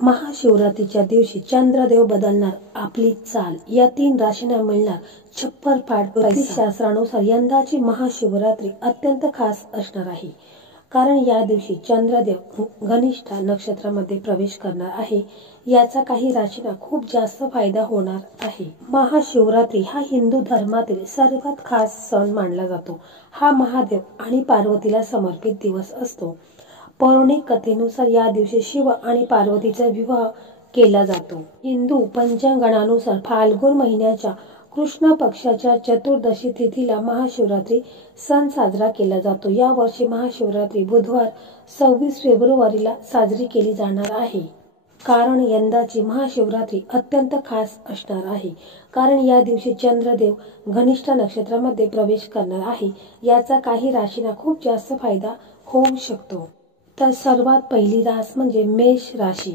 महाशिवरात्रीच्या दिवशी चंद्रदेव बदलणार आपली चाल, या 3 राशींना मिळणार छप्पर फाट पैसा। शास्त्रानुसार यंदाची महाशिवरात्री अत्यंत खास असणार आहे, कारण या दिवशी चंद्रदेव घनिष्ठा नक्षत्रामध्ये प्रवेश करणार आहे। याचा काही राशींना खूप जास्त फायदा होणार आहे। महाशिवरात्री हा हिंदू धर्मातील सर्वात खास सण मानला जातो। हा महादेव आणि पार्वतीला समर्पित दिवस असतो। पौराणिक कथेनुसार या दिवशी शिव आणि पार्वतीचा विवाह केला जातो। हिंदू पंचांगानुसार फाल्गुन महिन्याच्या कृष्ण पक्षाच्या चतुर्दशी तिथीला महाशिवरात्री सण साजरा केला जातो। या वर्षी महाशिवरात्री बुधवार 26 फेब्रुवारीला साजरी केली जाणार आहे। कारण यंदाची महाशिवरात्री अत्यंत खास असणार आहे, कारण या दिवशी चंद्रदेव घनिष्ठा नक्षत्रामध्ये प्रवेश करणार आहे। याचा काही राशींना खूप जास्त फायदा होऊ शकतो। तर सर्वात पहिली रास म्हणजे मेष राशी।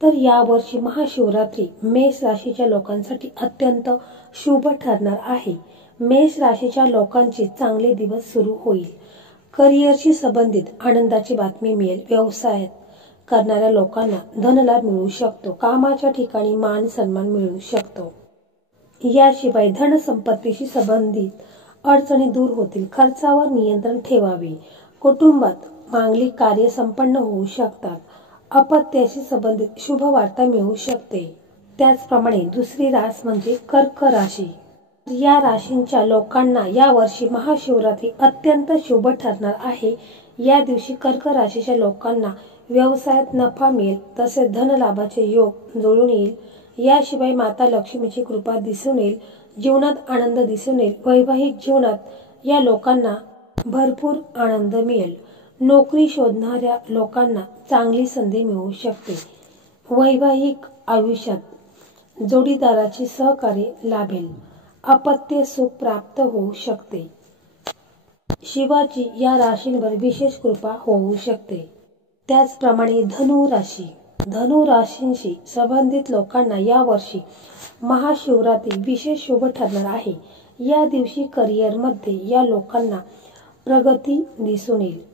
तर या वर्षी महाशिवरात्री मेष राशीच्या लोकांसाठी अत्यंत शुभ ठरणार आहे। मेष राशीच्या लोकांचे चांगले दिवस सुरू होईल। करिअरशी संबंधित आनंदाची बातमी मिळेल। व्यवसाय करणाऱ्या लोकांना धनलाभ मिळू शकतो। कामाच्या ठिकाणी मान सन्मान मिळू शकतो। याशिवाय धन संपत्तीशी संबंधित अडचणी दूर होतील। खर्चावर नियंत्रण ठेवावे। कुटुंबात मांगलिक कार्य संपन्न होऊ शकतात। अपत्याशी संबंधित शुभ वार्ता मिळू शकते। त्याचप्रमाणे दुसरी रास म्हणजे कर्क राशी। या राशींच्या लोकांना या वर्षी महाशिवरात्री अत्यंत शुभ ठरणार आहे। या दिवशी कर्क राशीच्या लोकांना व्यवसायात नफा मिळेल, तसेच धनलाभाचे योग जुळून येईल। याशिवाय माता लक्ष्मीची कृपा दिसून येईल। जीवनात आनंद दिसून येईल। वैवाहिक जीवनात या लोकांना भरपूर आनंद मिळेल। नोकरी शोधणाऱ्या लोकांना चांगली संधी मिळू शकते। वैवाहिक आयुष्यात जोडीदाराचे सहकार्य लाभेल। अपत्य सुख प्राप्त होऊ शकते। शिवाची या राशींवर विशेष कृपा होऊ शकते। त्याचप्रमाणे धनु राशी। धनु राशींशी संबंधित लोकांना या वर्षी महाशिवरात्री विशेष शुभ ठरणार आहे। या दिवशी करिअरमध्ये या लोकांना प्रगती दिसून येईल।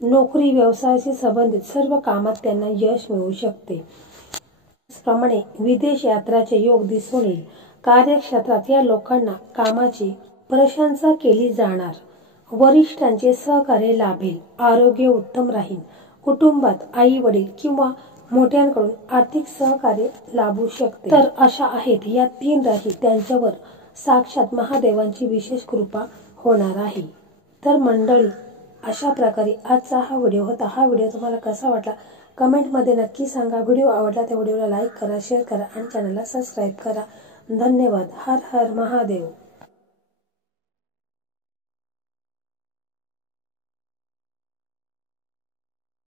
नोकरी व्यवसायाशी संबंधित सर्व कामात त्यांना यश मिळू शकते। त्याचप्रमाणे विदेश यात्राचे योग दिसून येईल। कार्यक्षेत्रात या लोकांना कामाची प्रशंसा केली जाणार। वरिष्ठांचे सहकार्य लाभेल। आरोग्य उत्तम राहील। कुटुंबात आई वडील किंवा मोठ्यांकडून आर्थिक सहकार्य लाभू शकते। तर अशा आहेत या 3 राशी, त्यांच्यावर साक्षात महादेवांची विशेष कृपा होणार आहे। तर मंडळी, अशा प्रकारे आजचा हा व्हिडिओ होता। हा व्हिडिओ तुम्हाला कसा वाटला कमेंटमध्ये नक्की सांगा। व्हिडिओ आवडला तर व्हिडिओला लाईक करा, शेअर करा आणि चॅनलला सबस्क्राईब करा। धन्यवाद। हर हर महादेव।